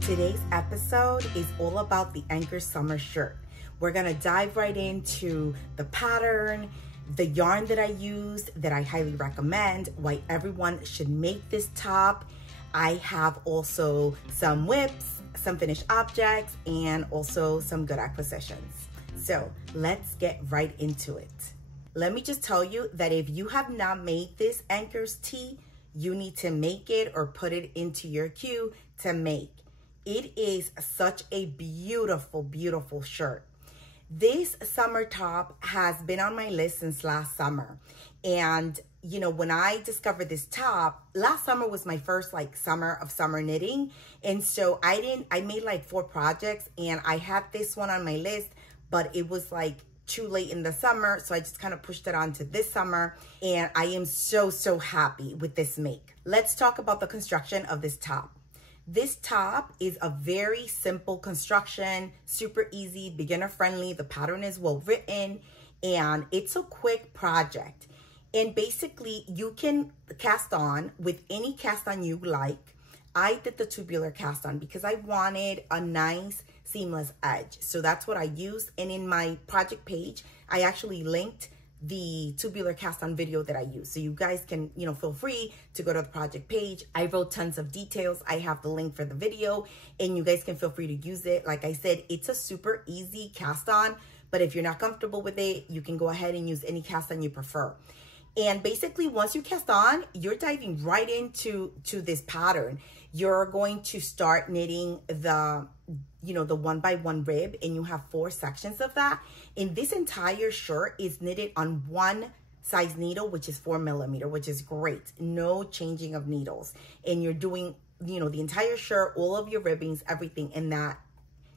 Today's episode is all about the Anker summer shirt. We're gonna dive right into the pattern, the yarn that I used that I highly recommend, why everyone should make this top. I have also some WIPs, some finished objects, and also some good acquisitions. So let's get right into it. Let me just tell you that if you have not made this Anker's tee, you need to make it or put it into your queue to make. It is such a beautiful, beautiful shirt. This summer top has been on my list since last summer. And you know, when I discovered this top, last summer was my first like summer of summer knitting. And so I made like 4 projects and I had this one on my list, but it was like too late in the summer. So I just kind of pushed it on to this summer. And I am so, so happy with this make. Let's talk about the construction of this top. This top is a very simple construction, super easy, beginner friendly. The pattern is well written and it's a quick project. And basically you can cast on with any cast on you like. I did the tubular cast on because I wanted a nice seamless edge. So that's what I used. And in my project page, I actually linked the tubular cast on video that I use. So you guys can, you know, feel free to go to the project page. I wrote tons of details. I have the link for the video and you guys can feel free to use it. Like I said, it's a super easy cast on, but if you're not comfortable with it, you can go ahead and use any cast on you prefer. And basically once you cast on, you're diving right into this pattern. You're going to start knitting the, you know, the 1x1 rib, and you have 4 sections of that. And this entire shirt is knitted on 1 size needle, which is 4 millimeter, which is great. No changing of needles. And you're doing, you know, the entire shirt, all of your ribbings, everything in that,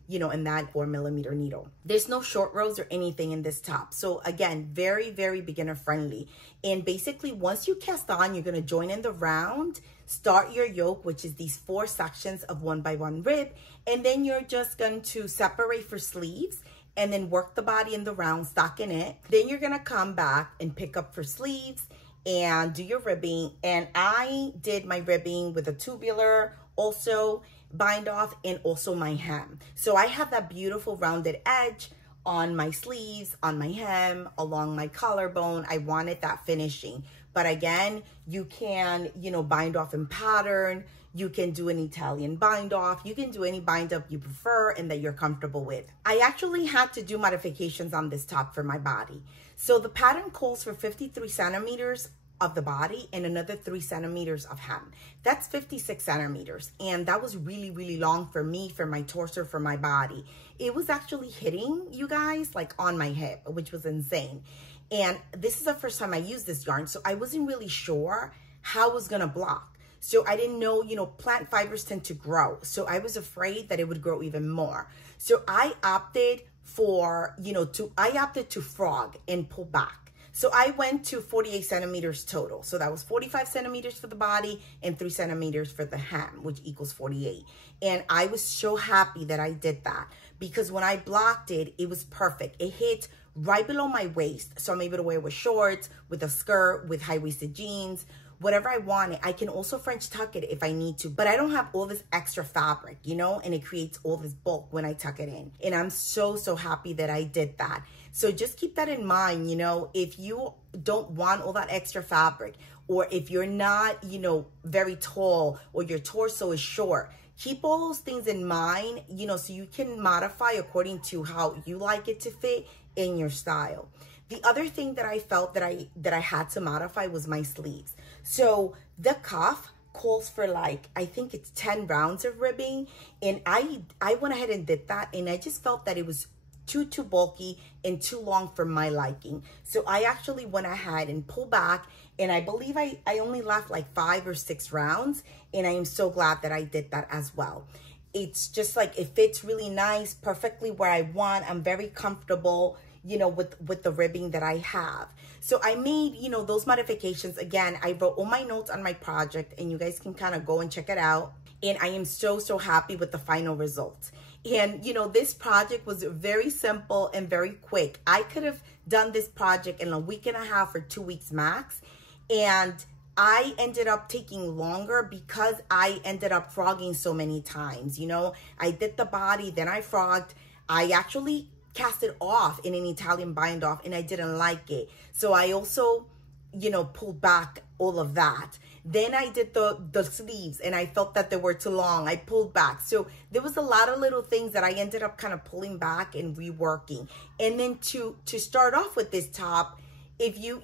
you know, in that 4 millimeter needle. There's no short rows or anything in this top. So again, very, very beginner friendly. And basically once you cast on, you're gonna join in the round, start your yoke, which is these 4 sections of 1x1 rib. And then you're just going to separate for sleeves and then work the body in the round, stocking it. Then you're gonna come back and pick up for sleeves and do your ribbing. And I did my ribbing with a tubular, also bind off, and also my hem. So I have that beautiful rounded edge on my sleeves, on my hem, along my collarbone. I wanted that finishing. But again, you can, you know, bind off in pattern. You can do an Italian bind off. You can do any bind up you prefer and that you're comfortable with. I actually had to do modifications on this top for my body. So the pattern calls for 53 centimeters of the body and another 3 centimeters of hem. That's 56 centimeters. And that was really, really long for me, for my torso, for my body. It was actually hitting, you guys, like on my hip, which was insane. And this is the first time I used this yarn, so I wasn't really sure how it was gonna block. So I didn't know, you know, plant fibers tend to grow. So I was afraid that it would grow even more. So I opted for, you know, I opted to frog and pull back. So I went to 48 centimeters total. So that was 45 centimeters for the body and 3 centimeters for the hem, which equals 48. And I was so happy that I did that because when I blocked it, it was perfect. It hit right below my waist. So I'm able to wear with shorts, with a skirt, with high-waisted jeans, whatever I wanted. I can also French tuck it if I need to, but I don't have all this extra fabric, you know, and it creates all this bulk when I tuck it in. And I'm so, so happy that I did that. So just keep that in mind, you know, if you don't want all that extra fabric, or if you're not, you know, very tall, or your torso is short, keep all those things in mind, you know, so you can modify according to how you like it to fit in your style. The other thing that I felt that I had to modify was my sleeves. So the cuff calls for like, I think it's 10 rounds of ribbing. And I went ahead and did that. And I just felt that it was too bulky and too long for my liking. So I actually went ahead and pulled back. And I believe I only left like 5 or 6 rounds. And I am so glad that I did that as well. It's just like, it fits really nice, perfectly where I want. I'm very comfortable, you know, with the ribbing that I have. So I made, you know, those modifications. Again, I wrote all my notes on my project and you guys can kind of go and check it out. And I am so, so happy with the final results. And, you know, this project was very simple and very quick. I could have done this project in a week and a half or 2 weeks max. And I ended up taking longer because I ended up frogging so many times. You know, I did the body, then I frogged. I actually cast it off in an Italian bind off and I didn't like it. So I also, you know, pulled back all of that. Then I did the sleeves and I felt that they were too long. I pulled back. So there was a lot of little things that I ended up kind of pulling back and reworking. And then to start off with this top, if you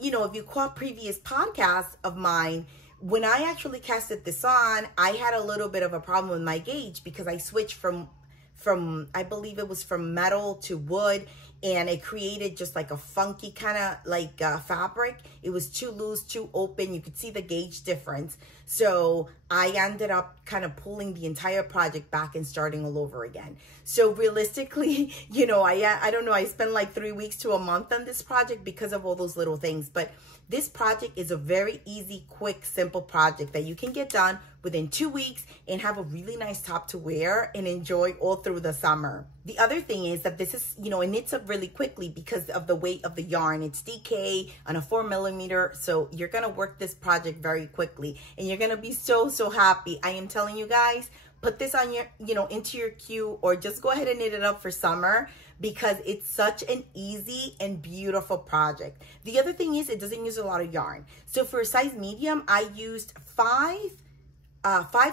caught previous podcasts of mine, when I actually casted this on, I had a little bit of a problem with my gauge because I switched from I believe it was from metal to wood, and it created just like a funky kind of like fabric. It was too loose, too open. You could see the gauge difference. So I ended up kind of pulling the entire project back and starting all over again. So realistically, you know, I don't know, I spent like 3 weeks to a month on this project because of all those little things. But this project is a very easy, quick, simple project that you can get done within 2 weeks and have a really nice top to wear and enjoy all through the summer. The other thing is that this is, you know, it knits up really quickly because of the weight of the yarn. It's DK on a 4mm, so you're gonna work this project very quickly and you're gonna be so happy. I am telling you guys, put this on your, you know, into your queue, or just go ahead and knit it up for summer because it's such an easy and beautiful project. The other thing is it doesn't use a lot of yarn. So for a size medium, I used five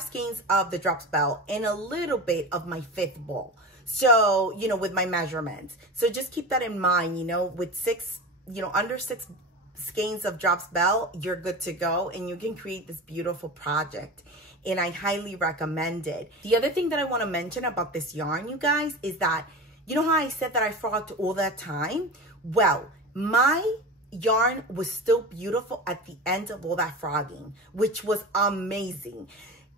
skeins of the drop spell and a little bit of my 5th ball. So, you know, with my measurements. So just keep that in mind, you know, with 6, you know, under 6 skeins of drop spell, you're good to go and you can create this beautiful project. And I highly recommend it. The other thing that I want to mention about this yarn, you guys, is that, you know how I said that I frogged all that time? Well, my yarn was still beautiful at the end of all that frogging, which was amazing.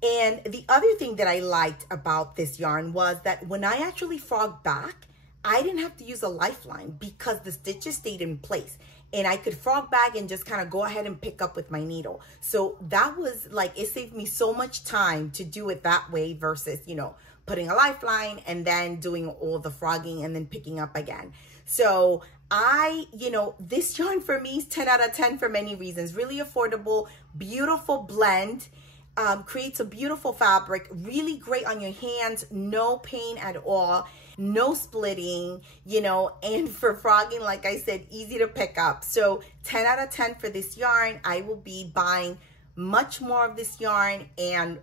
And the other thing that I liked about this yarn was that when I actually frogged back, I didn't have to use a lifeline because the stitches stayed in place. And I could frog back and just kind of go ahead and pick up with my needle. So that was like, it saved me so much time to do it that way versus, you know, putting a lifeline and then doing all the frogging and then picking up again. So you know, this yarn for me is 10 out of 10 for many reasons. Really affordable, beautiful blend. Creates a beautiful fabric, really great on your hands, no pain at all, no splitting, you know, and for frogging, like I said, easy to pick up. So 10 out of 10 for this yarn. I will be buying much more of this yarn and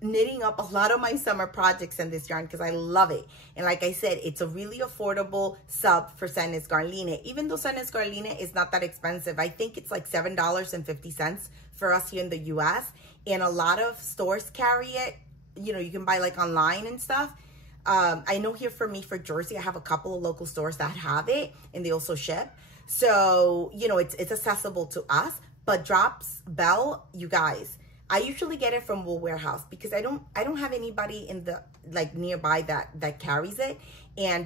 knitting up a lot of my summer projects in this yarn because I love it. And like I said, it's a really affordable sub for San Escarline. Even though San Escarline is not that expensive, I think it's like $7.50 for us here in the US. And a lot of stores carry it. You know, you can buy like online and stuff. I know here for me, for Jersey, I have a couple of local stores that have it and they also ship. So, you know, it's accessible to us. But Drops Bell, you guys, I usually get it from Wool Warehouse because I don't have anybody in the like nearby that carries it.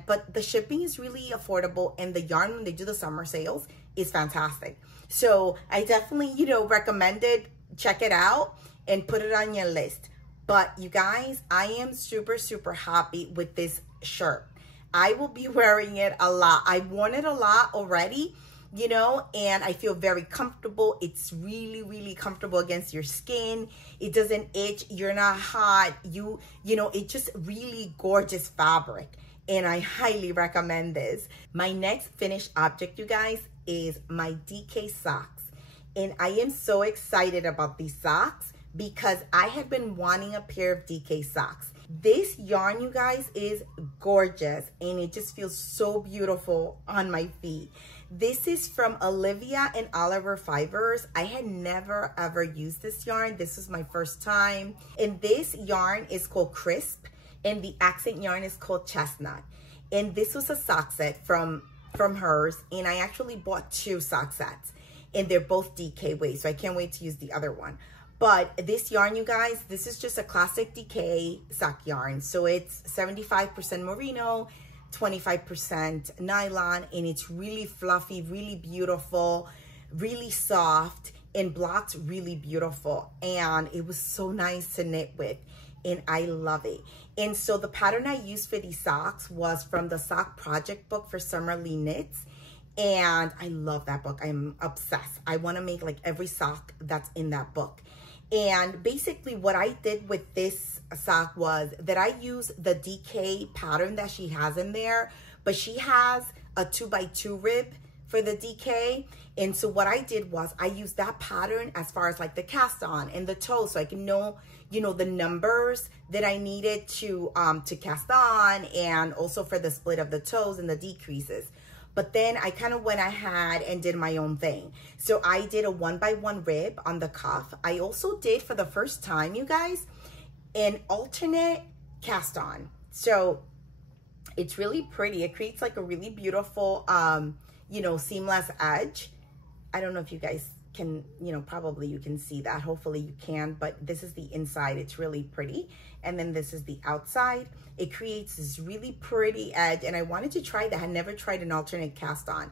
But the shipping is really affordable and the yarn when they do the summer sales is fantastic. So I definitely, you know, recommend it. Check it out and put it on your list. But you guys, I am super happy with this shirt. I will be wearing it a lot. I've worn it a lot already, you know, and I feel very comfortable. It's really comfortable against your skin. It doesn't itch. You're not hot. You know, it's just really gorgeous fabric. And I highly recommend this. My next finished object, you guys, is my DK socks. And I am so excited about these socks because I have been wanting a pair of DK socks. This yarn, you guys, is gorgeous and it just feels so beautiful on my feet. This is from Olivia and Oliver Fibers. I had never ever used this yarn. This was my first time. And this yarn is called Crisp and the accent yarn is called Chestnut. And this was a sock set from hers. And I actually bought 2 sock sets. And they're both DK weight, so I can't wait to use the other one. But this yarn, you guys, this is just a classic DK sock yarn. So it's 75% merino, 25% nylon, and it's really fluffy, really beautiful, really soft, and blocks really beautiful. And it was so nice to knit with, and I love it. And so the pattern I used for these socks was from the sock project book for Summerly Knits. And I love that book. I'm obsessed. I want to make like every sock that's in that book. And basically what I did with this sock was that I used the DK pattern that she has in there, but she has a 2x2 rib for the DK. And so what I did was I used that pattern as far as like the cast on and the toe, so I can know, you know, the numbers that I needed to cast on, and also for the split of the toes and the decreases. But then I kind of went ahead and did my own thing. So I did a 1x1 rib on the cuff. I also did, for the first time, you guys, an alternate cast on. So it's really pretty. It creates like a really beautiful, you know, seamless edge. I don't know if you guys can, you know, probably you can see that. Hopefully you can, but this is the inside. It's really pretty. And then this is the outside. It creates this really pretty edge, and I wanted to try that. I had never tried an alternate cast on.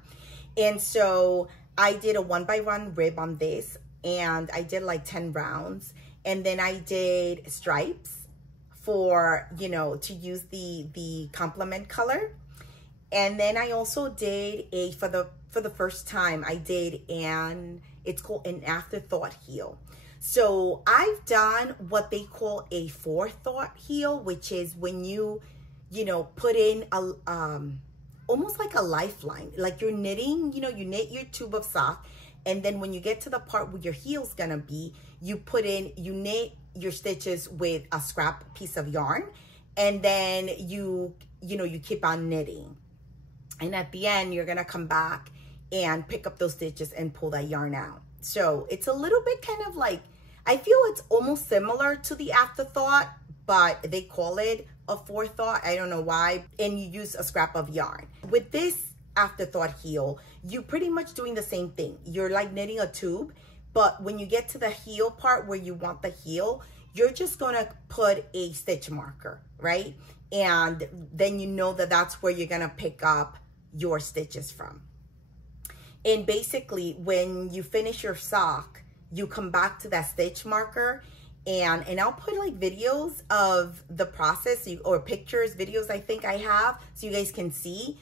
And so I did a 1x1 rib on this, and I did like 10 rounds. And then I did stripes for, you know, to use the complement color. And then I also did a, for the first time, I did it's called an afterthought heel. So I've done what they call a forethought heel, which is when you know, put in a, almost like a lifeline, like you're knitting, you know, you knit your tube of sock. And then when you get to the part where your heel's gonna be, you knit your stitches with a scrap piece of yarn. And then you keep on knitting. And at the end, you're gonna come back and pick up those stitches and pull that yarn out. So it's a little bit kind of like, I feel it's almost similar to the afterthought, but they call it a forethought. I don't know why. And you use a scrap of yarn. With this afterthought heel, you're pretty much doing the same thing. You're like knitting a tube, but when you get to the heel part where you want the heel, you're just gonna put a stitch marker, right? And then you know that that's where you're gonna pick up your stitches from. And basically, when you finish your sock, you come back to that stitch marker, and I'll put like videos of the process, or pictures, videos I think I have, so you guys can see.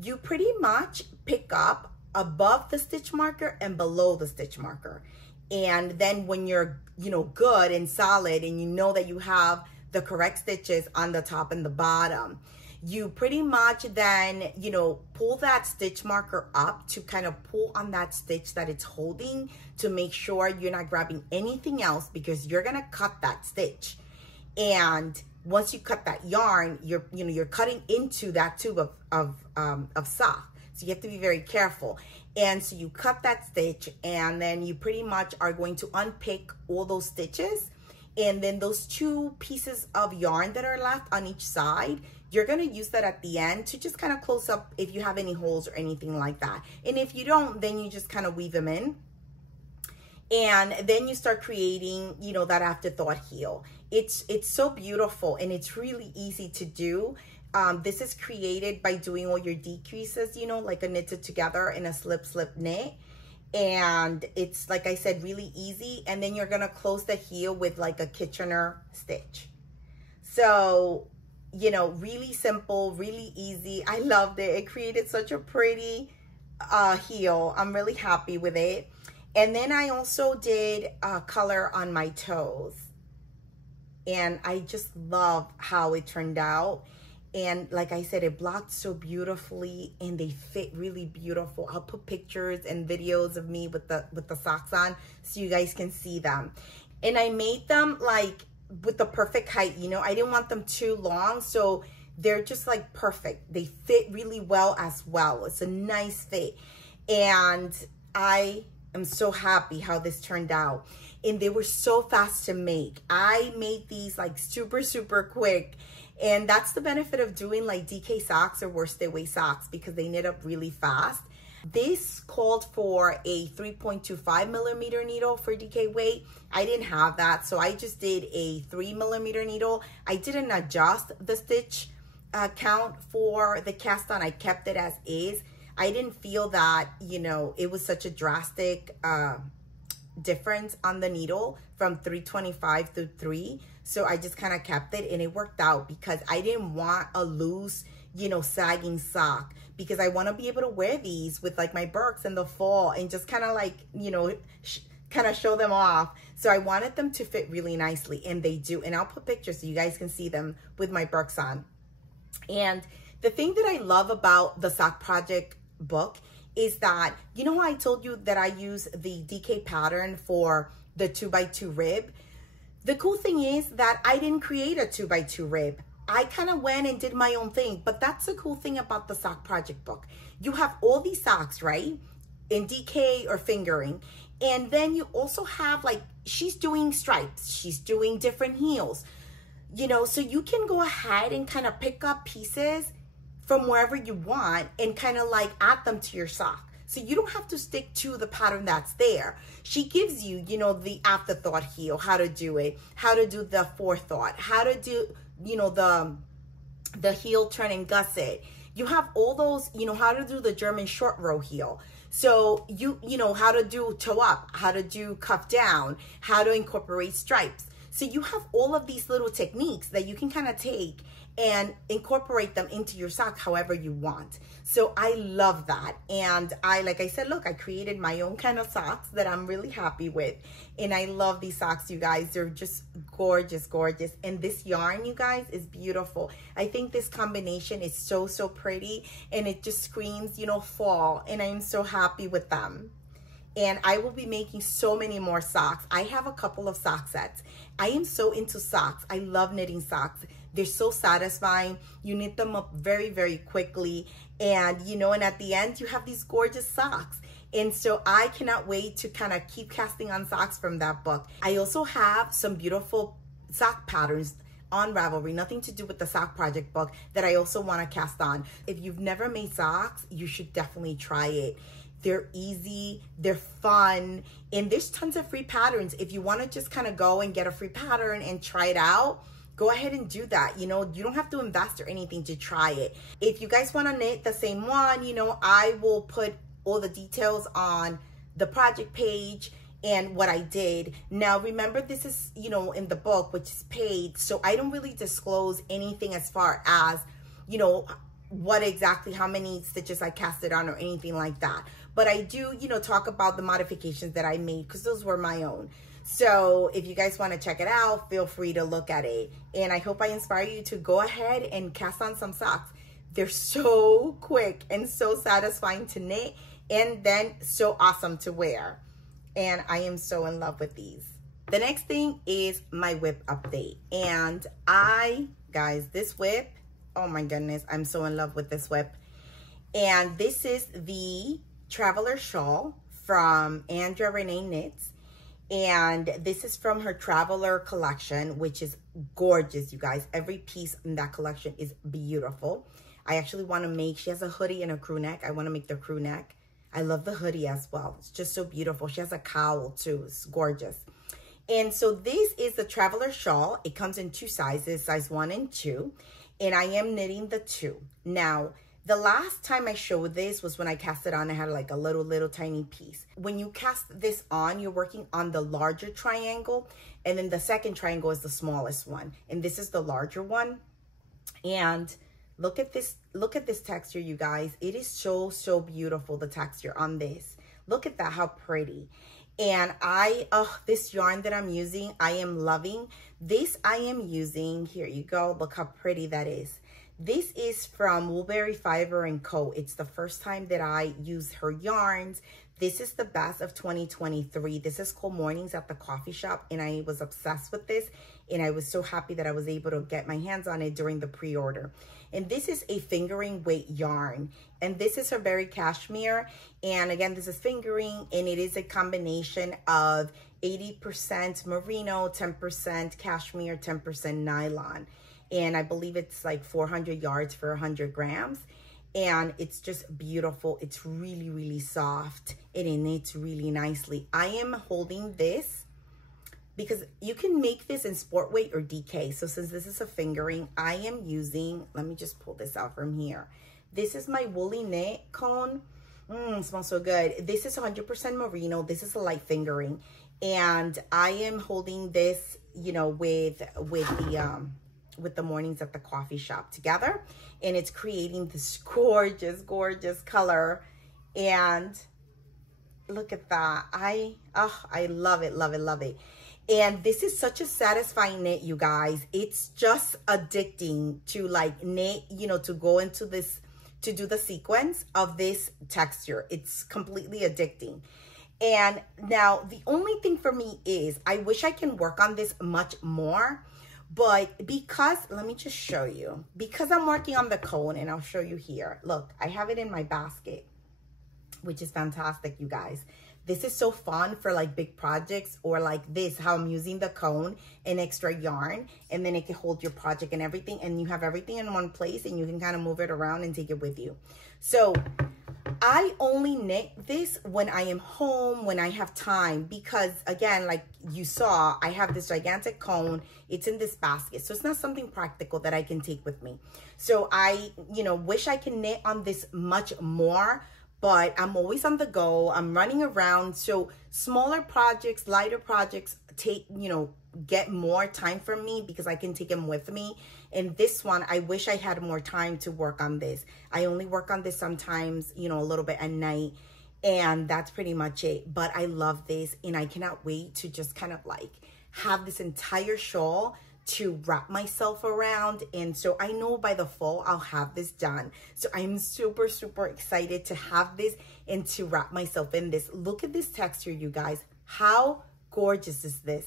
You pretty much pick up above the stitch marker and below the stitch marker. And then when you're, you know, good and solid, and you know that you have the correct stitches on the top and the bottom, you pretty much then, you know, pull that stitch marker up to kind of pull on that stitch that it's holding, to make sure you're not grabbing anything else, because you're gonna cut that stitch. And once you cut that yarn, you're cutting into that tube of sock. So you have to be very careful. And so you cut that stitch, and then you pretty much are going to unpick all those stitches. And then those two pieces of yarn that are left on each side, you're gonna use that at the end to just kind of close up if you have any holes or anything like that. And if you don't, then you just kind of weave them in. And then you start creating, you know, that afterthought heel. It's so beautiful, and it's really easy to do. This is created by doing all your decreases, you know, like a knitted together in a slip knit. And it's, like I said, really easy. And then you're gonna close the heel with like a Kitchener stitch. So, you know, really simple, really easy. I loved it. It created such a pretty heel. I'm really happy with it. And then I also did color on my toes, and I just love how it turned out. And like I said, it blocked so beautifully, and they fit really beautiful. I'll put pictures and videos of me with the socks on so you guys can see them. And I made them like with the perfect height, you know. I didn't want them too long, so they're just like perfect. They fit really well as well. It's a nice fit. And I am so happy how this turned out. And they were so fast to make. I made these like super quick. And that's the benefit of doing like DK socks or worsted weight socks, because they knit up really fast. This called for a 3.25 millimeter needle for DK weight. I didn't have that, so I just did a 3 millimeter needle. I didn't adjust the stitch count for the cast on. I kept it as is. I didn't feel that, you know, it was such a drastic difference on the needle from 325 to 3. So I just kind of kept it, and it worked out because I didn't want a loose, you know, sagging sock, because I want to be able to wear these with like my Birks in the fall and just kind of like, you know, kind of show them off. So I wanted them to fit really nicely, and they do. And I'll put pictures so you guys can see them with my Birks on. And the thing that I love about the sock project book is that, you know how I told you that I use the DK pattern for the 2x2 rib? The cool thing is that I didn't create a 2x2 rib. I kind of went and did my own thing. But that's the cool thing about the sock project book. You have all these socks, right? In DK or fingering. And then you also have, like, she's doing stripes. She's doing different heels. You know, so you can go ahead and kind of pick up pieces from wherever you want and kind of like add them to your sock. So you don't have to stick to the pattern that's there. She gives you, you know, the afterthought heel, how to do it, how to do the forethought, how to do, you know, the heel turn and gusset. You have all those, you know, how to do the German short row heel. So you know, how to do toe up, how to do cuff down, how to incorporate stripes. So you have all of these little techniques that you can kind of take and incorporate them into your sock however you want. So I love that. And like I said, look, I created my own kind of socks that I'm really happy with. And I love these socks, you guys. They're just gorgeous, gorgeous. And this yarn, you guys, is beautiful. I think this combination is so, so pretty. And it just screams, you know, fall. And I'm so happy with them. And I will be making so many more socks. I have a couple of sock sets. I am so into socks. I love knitting socks. They're so satisfying. You knit them up very, very quickly. And, you know, and at the end, you have these gorgeous socks. And so I cannot wait to kind of keep casting on socks from that book. I also have some beautiful sock patterns on Ravelry, nothing to do with the sock project book, that I also want to cast on. If you've never made socks, you should definitely try it. They're easy, they're fun, and there's tons of free patterns. If you want to just kind of go and get a free pattern and try it out, go ahead and do that. You know, you don't have to invest or anything to try it. If you guys want to knit the same one, you know, I will put all the details on the project page and what I did. Now, remember, this is, you know, in the book, which is paid, so I don't really disclose anything as far as, you know, what exactly, how many stitches I casted on or anything like that. But I do, you know, talk about the modifications that I made, because those were my own. So if you guys want to check it out, feel free to look at it. And I hope I inspire you to go ahead and cast on some socks. They're so quick and so satisfying to knit, and then so awesome to wear. And I am so in love with these. The next thing is my WIP update. And guys, this WIP, oh my goodness, I'm so in love with this WIP. And this is the Traveler Shawl from Andrea Renee Knits. And this is from her Traveler collection, which is gorgeous, you guys. Every piece in that collection is beautiful. I actually want to make, she has a hoodie and a crew neck. I want to make the crew neck. I love the hoodie as well. It's just so beautiful. She has a cowl too. It's gorgeous. And so this is the Traveler Shawl. It comes in 2 sizes, size 1 and 2. And I am knitting the 2. Now, the last time I showed this was when I cast it on. I had like a little tiny piece. When you cast this on, you're working on the larger triangle, and then the second triangle is the smallest one, and this is the larger one. And look at this texture, you guys. It is so beautiful, the texture on this. Look at that, how pretty. And this yarn that I'm using, I am loving. This I am using, here you go, look how pretty that is. This is from Woolberry Fibre & Co. It's the first time that I use her yarns. This is the best of 2023. This is called Mornings at the Coffee Shop, and I was obsessed with this, and I was so happy that I was able to get my hands on it during the pre-order. And this is a fingering weight yarn, and this is her berry cashmere. And again, this is fingering, and it is a combination of 80% merino, 10% cashmere, 10% nylon. And I believe it's like 400 yards for 100 grams. And it's just beautiful. It's really soft, and it knits really nicely. I am holding this because you can make this in sport weight or DK. So since this is a fingering, I am using, let me just pull this out from here. This is my woolly knit cone. It smells so good. This is 100% merino. This is a light fingering. And I am holding this, you know, with the with the mornings at the coffee shop together. And it's creating this gorgeous, gorgeous color. And look at that. I love it, love it, love it. And this is such a satisfying knit, you guys. It's just addicting to like knit, you know, to go into this, to do the sequence of this texture. It's completely addicting. And now the only thing for me is I wish I can work on this much more, but because, let me just show you, because I'm working on the cone, and I'll show you here. Look, I have it in my basket, which is fantastic, you guys. This is so fun for like big projects, or like this, how I'm using the cone and extra yarn, and then it can hold your project and everything, and you have everything in one place, and you can kind of move it around and take it with you. So I only knit this when I am home, when I have time, because again, like you saw, I have this gigantic cone. It's in this basket, so it's not something practical that I can take with me. So I, you know, wish I can knit on this much more, but I'm always on the go. I'm running around. So smaller projects, lighter projects take, you know, get more time from me because I can take them with me. And this one, I wish I had more time to work on this. I only work on this sometimes, you know, a little bit at night, and that's pretty much it. But I love this, and I cannot wait to just kind of like have this entire shawl to wrap myself around. And so I know by the fall I'll have this done. So I'm super, super excited to have this and to wrap myself in this. Look at this texture, you guys. How gorgeous is this?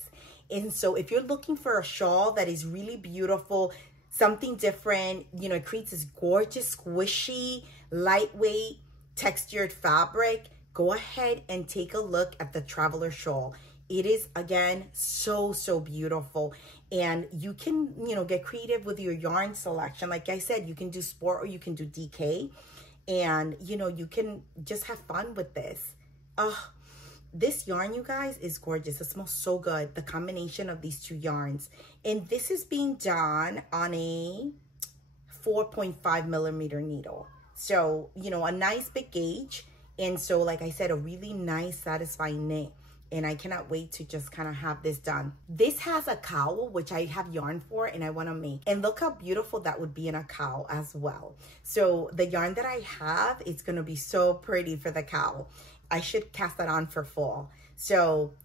And so if you're looking for a shawl that is really beautiful, something different, you know, it creates this gorgeous, squishy, lightweight, textured fabric, go ahead and take a look at the Traveler Shawl. It is, again, so, so beautiful. And you can, you know, get creative with your yarn selection. Like I said, you can do sport or you can do DK. And, you know, you can just have fun with this. This yarn, you guys, is gorgeous. It smells so good, the combination of these two yarns. And this is being done on a 4.5 millimeter needle. So, you know, a nice big gauge. And so, like I said, a really nice, satisfying knit. And I cannot wait to just kind of have this done. This has a cowl, which I have yarn for and I want to make. And look how beautiful that would be in a cowl as well. So the yarn that I have, it's going to be so pretty for the cowl. I should cast that on for fall. So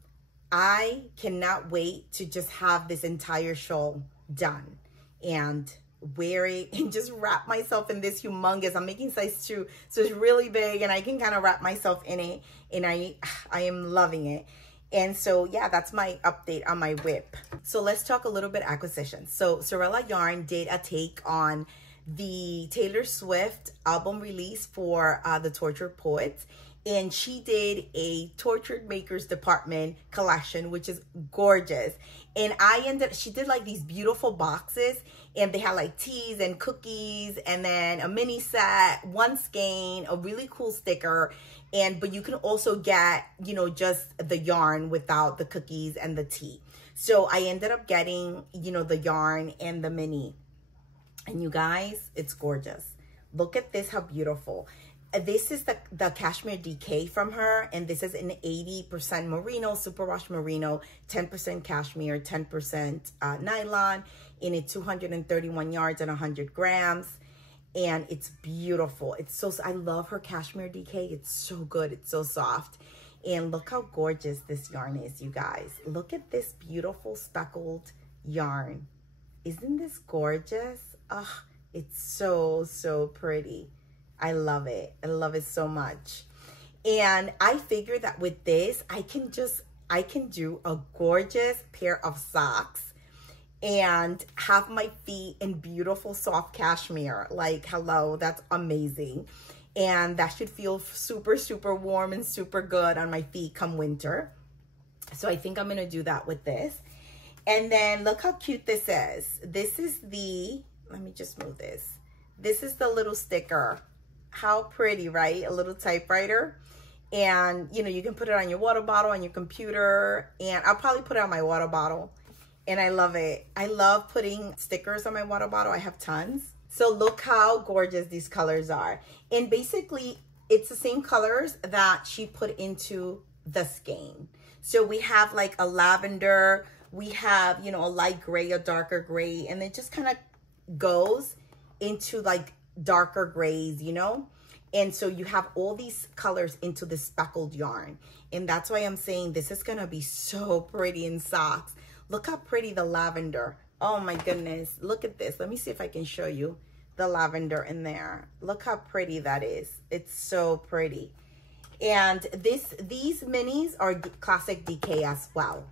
I cannot wait to just have this entire shawl done and wear it and just wrap myself in this humongous. I'm making size 2, so it's really big, and I can kind of wrap myself in it, and I am loving it. And so yeah, that's my update on my WIP. So let's talk a little bit acquisitions. So Sewrella Yarn did a take on the Taylor Swift album release for the Tortured Poets. And she did a Tortured Makers Department collection, which is gorgeous. And she did like these beautiful boxes, and they had like teas and cookies, and then a mini set, one skein, a really cool sticker. But you can also get, you know, just the yarn without the cookies and the tea. So I ended up getting, you know, the yarn and the mini. And you guys, it's gorgeous. Look at this, how beautiful. This is the cashmere DK from her, and this is an 80% merino, superwash merino, 10% cashmere, 10% nylon, and it's 231 yards and 100 grams, and it's beautiful. It's so, I love her cashmere DK. It's so good. It's so soft. And look how gorgeous this yarn is, you guys. Look at this beautiful speckled yarn. Isn't this gorgeous? Oh, it's so, so pretty. I love it. I love it so much. And I figured that with this, I can do a gorgeous pair of socks and have my feet in beautiful soft cashmere. Like, hello, that's amazing. And that should feel super, super warm and super good on my feet come winter. So I think I'm going to do that with this. And then look how cute this is. This is the, let me just move this. This is the little sticker. How pretty, right? A little typewriter. And, you know, you can put it on your water bottle, on your computer. And I'll probably put it on my water bottle. And I love it. I love putting stickers on my water bottle. I have tons. So look how gorgeous these colors are. And basically, it's the same colors that she put into the skein. So we have like a lavender we have, you know, a light gray, a darker gray, and it just kind of goes into like darker grays, you know? And so you have all these colors into this speckled yarn. And that's why I'm saying this is gonna be so pretty in socks. Look how pretty the lavender. Oh my goodness, look at this. Let me see if I can show you the lavender in there. Look how pretty that is. It's so pretty. And these minis are classic DK as well.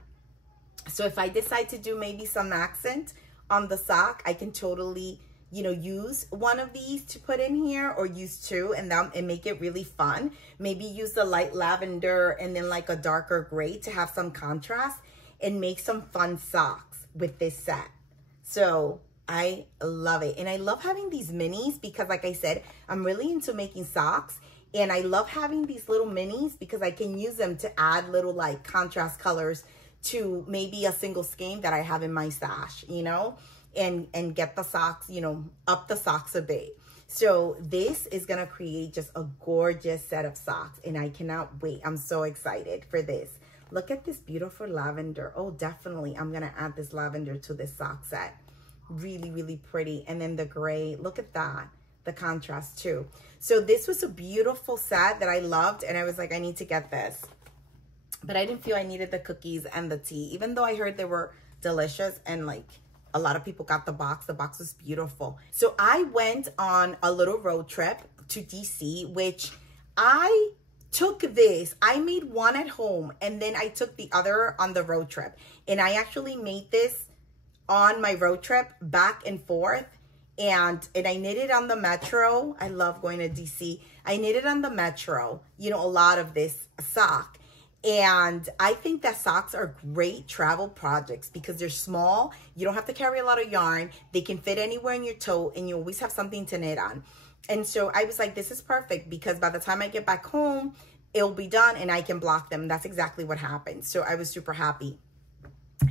So if I decide to do maybe some accent on the sock, I can totally, you know, use one of these to put in here, or use two, and make it really fun. Maybe use the light lavender and then like a darker gray to have some contrast and make some fun socks with this set. So I love it. And I love having these minis because, like I said, I'm really into making socks. And I love having these little minis because I can use them to add little like contrast colors to maybe a single skein that I have in my stash, you know, and get the socks, you know, up the socks a bit. So this is going to create just a gorgeous set of socks, and I cannot wait. I'm so excited for this. Look at this beautiful lavender. Oh, definitely. I'm going to add this lavender to this sock set. Really, really pretty. And then the gray, look at that. The contrast too. So this was a beautiful set that I loved, and I was like, I need to get this. But I didn't feel I needed the cookies and the tea, even though I heard they were delicious and like a lot of people got the box. The box was beautiful. So I went on a little road trip to DC, which I took this. I made one at home and then I took the other on the road trip. And I actually made this on my road trip back and forth. And I knitted on the metro. I love going to DC. I knitted on the metro, you know, a lot of this sock. And I think that socks are great travel projects because they're small. You don't have to carry a lot of yarn. They can fit anywhere in your tote and you always have something to knit on. And so I was like, this is perfect because by the time I get back home, it'll be done and I can block them. That's exactly what happened. So I was super happy.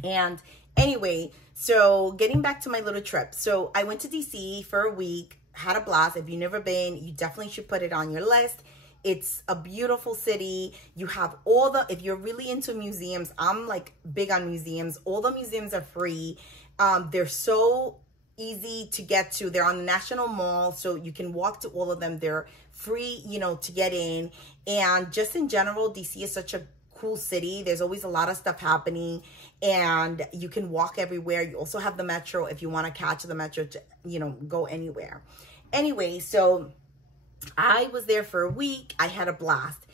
And anyway, so getting back to my little trip. So I went to DC for a week, had a blast. If you've never been, you definitely should put it on your list. It's a beautiful city. You have all the, if you're really into museums, I'm like big on museums. All the museums are free. They're so easy to get to. They're on the National Mall, so you can walk to all of them. They're free, you know, to get in. And just in general, DC is such a cool city. There's always a lot of stuff happening and you can walk everywhere. You also have the metro if you want to catch the metro to, you know, go anywhere. Anyway, so I was there for a week. I had a blast.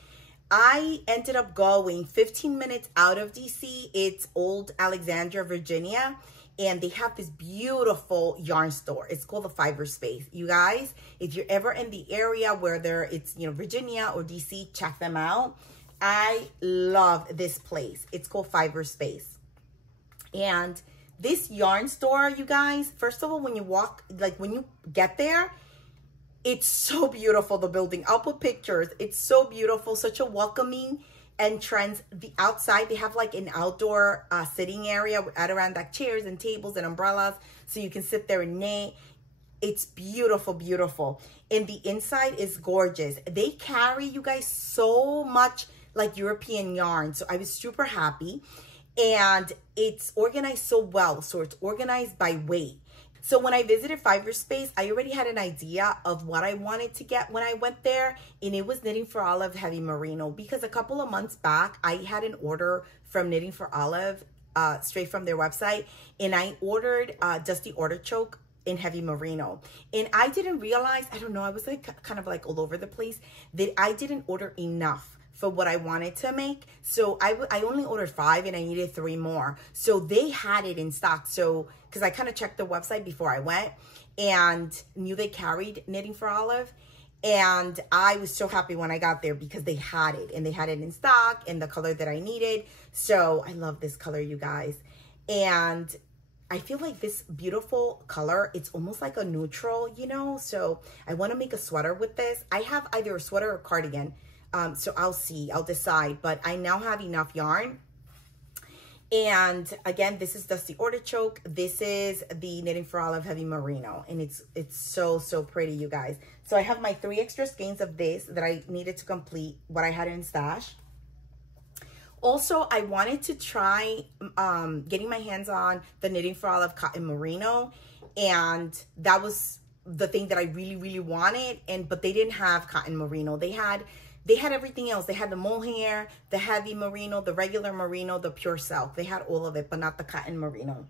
I ended up going 15 minutes out of DC. It's Old Alexandria, Virginia. And they have this beautiful yarn store. It's called the Fibre Space. You guys, if you're ever in the area where it's, you know, Virginia or DC, check them out. I love this place. It's called Fibre Space. And this yarn store, you guys, first of all, when you walk, like when you get there, it's so beautiful, the building. I'll put pictures. It's so beautiful, such a welcoming entrance. The outside, they have like an outdoor sitting area with Adirondack chairs and tables and umbrellas, so you can sit there and knit. It's beautiful, beautiful. And the inside is gorgeous. They carry, you guys, so much like European yarn. So I was super happy. And it's organized so well. So it's organized by weight. So when I visited Fibre Space, I already had an idea of what I wanted to get when I went there. And it was Knitting for Olive Heavy Merino. Because a couple of months back, I had an order from Knitting for Olive straight from their website. And I ordered Dusty Artichoke in Heavy Merino. And I didn't realize, I don't know, I was like kind of like all over the place, that I didn't order enough for what I wanted to make. So I only ordered 5 and I needed 3 more. So they had it in stock. So, because I kind of checked the website before I went and knew they carried Knitting for Olive. And I was so happy when I got there because they had it and they had it in stock in the color that I needed. So I love this color, you guys. And I feel like this beautiful color, it's almost like a neutral, you know? So I want to make a sweater with this. I have either a sweater or cardigan. So I'll see, I'll decide, but I now have enough yarn. And again, this is Dusty Artichoke. This is the Knitting for Olive Heavy Merino. And it's so, so pretty, you guys. So I have my 3 extra skeins of this that I needed to complete what I had in stash. Also, I wanted to try getting my hands on the Knitting for Olive Cotton Merino, and that was the thing that I really, really wanted. But they didn't have cotton merino. They had everything else. They had the mohair, the heavy merino, the regular merino, the pure silk. They had all of it, but not the cotton merino.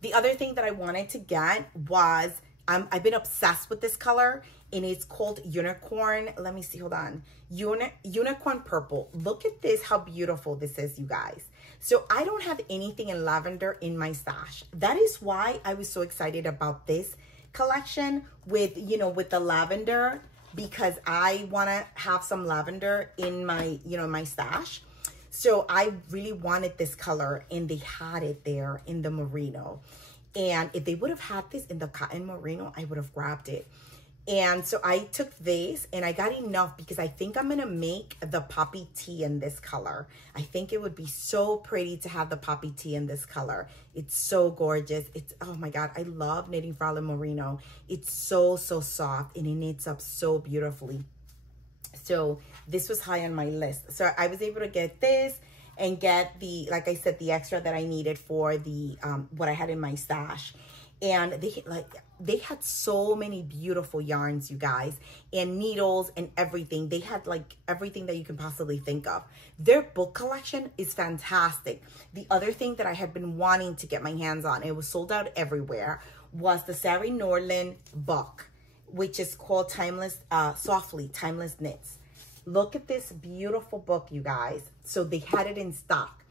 The other thing that I wanted to get was, I've been obsessed with this color, and it's called Unicorn. Let me see, hold on. Unicorn Purple. Look at this, how beautiful this is, you guys. So I don't have anything in lavender in my stash. That is why I was so excited about this collection with, you know, with the lavender, because I want to have some lavender in my, you know, my stash. So I really wanted this color, and they had it there in the merino. And if they would have had this in the cotton merino, I would have grabbed it. And so I took this, and I got enough because I think I'm going to make the poppy tea in this color. I think it would be so pretty to have the poppy tea in this color. It's so gorgeous. It's, oh my God, I love Knitting for Olive Merino. It's so, so soft, and it knits up so beautifully. So this was high on my list. So I was able to get this and get the, like I said, the extra that I needed for the, what I had in my stash. And they had so many beautiful yarns, you guys, and needles and everything. They had like everything that you can possibly think of. Their book collection is fantastic. The other thing that I had been wanting to get my hands on, it was sold out everywhere, was the Sari Nordlund book, which is called Softly Timeless Knits. Look at this beautiful book, you guys. So they had it in stock.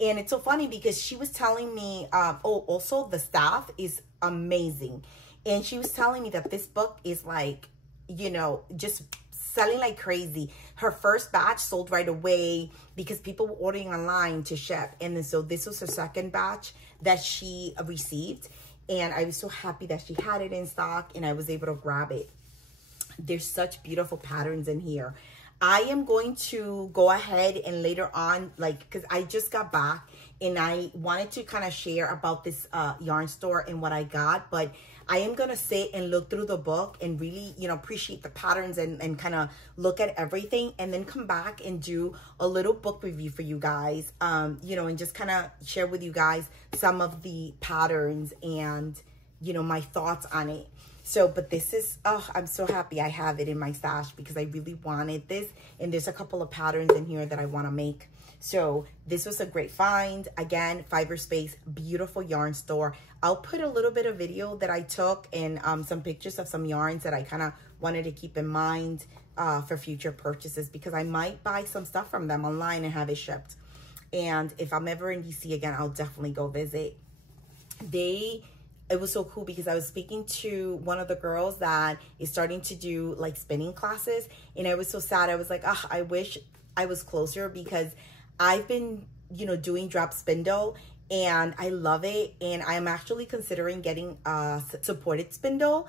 And it's so funny because she was telling me, oh, also the staff is amazing. And she was telling me that this book is like, you know, just selling like crazy. Her first batch sold right away because people were ordering online to ship. And then so this was her second batch that she received. And I was so happy that she had it in stock and I was able to grab it. There's such beautiful patterns in here. I am going to go ahead and later on, like, because I just got back and I wanted to kind of share about this yarn store and what I got, but I am going to sit and look through the book and really, you know, appreciate the patterns and kind of look at everything, and then come back and do a little book review for you guys, you know, and just kind of share with you guys some of the patterns and, you know, my thoughts on it. So, but this is, oh, I'm so happy I have it in my stash because I really wanted this. And there's a couple of patterns in here that I want to make. So this was a great find. Again, Fibre Space, beautiful yarn store. I'll put a little bit of video that I took and some pictures of some yarns that I kind of wanted to keep in mind for future purchases, because I might buy some stuff from them online and have it shipped. And if I'm ever in DC again, I'll definitely go visit. It was so cool because I was speaking to one of the girls that is starting to do like spinning classes, and I was so sad. I was like, oh, I wish I was closer, because I've been, you know, doing drop spindle and I love it. And I'm actually considering getting a supported spindle,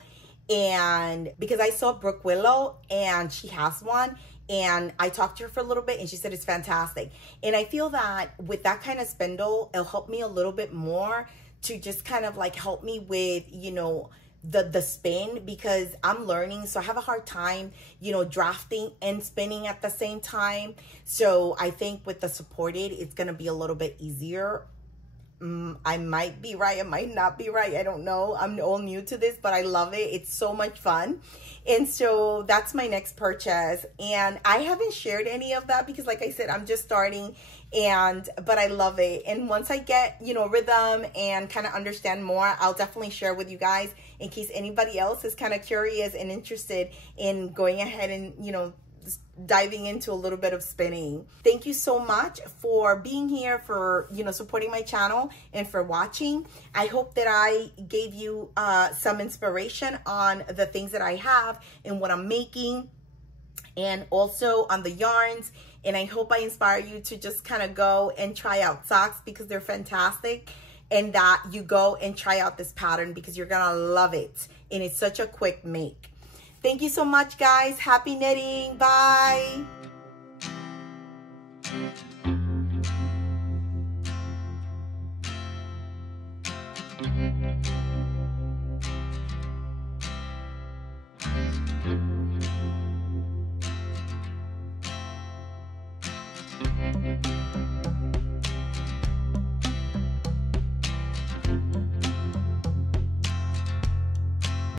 and because I saw Brooke Willow and she has one, and I talked to her for a little bit and she said it's fantastic. And I feel that with that kind of spindle, it'll help me a little bit more to just kind of like help me with, you know, the spin, because I'm learning. So I have a hard time, you know, drafting and spinning at the same time. So I think with the supported, it's going to be a little bit easier. I might be right. I might not be right. I don't know. I'm all new to this, but I love it. It's so much fun. And so that's my next purchase. And I haven't shared any of that because, like I said, I'm just starting, but I love it. And once I get, you know, rhythm and kind of understand more, I'll definitely share with you guys in case anybody else is kind of curious and interested in going ahead and, you know, diving into a little bit of spinning. Thank you so much for being here, for, you know, supporting my channel and for watching. I hope that I gave you some inspiration on the things that I have and what I'm making, and also on the yarns. And I hope I inspire you to just kind of go and try out socks because they're fantastic, and that you go and try out this pattern because you're gonna love it. And it's such a quick make. Thank you so much, guys. Happy knitting. Bye.